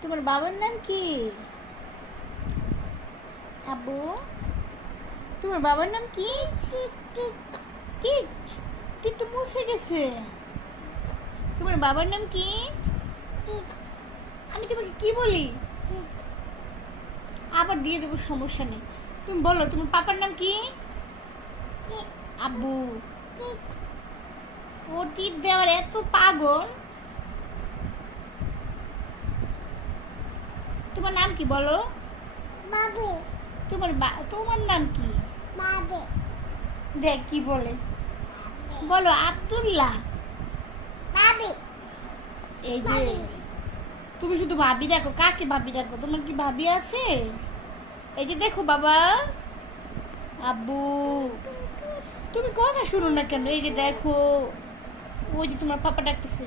তোমার বাবার নাম কি? আব্বু, তোমার বাবার নাম কি? Tick tick tick. টিক তো মুছে গেছে। তোমার বাবার নাম কি? টিক। আমি তোমাকে কি বলি? টিক। আবার দিয়ে দেবো, সমস্যা নেই। তুমি বলো তোমার পাপার নাম কি? টিক। আব্বু। টিক। ও টিপ দেওয়ার এত পাগল। তোমার নাম কি বলো? বাবে। তোমার নাম কি? বাবে। দেখ কি বলে, বলো আব্দুল্লাহ। বাবে। এই যে তুমি শুধু ভাবি রাখো। কাকে ভাবি রাখো? তোমার কি ভাবি আছে? এই যে দেখো বাবা, আব্বু, তুমি কথা শুনো না কেন? এই যে দেখো, ওই যে তোমার পাপা ডাকতেছে।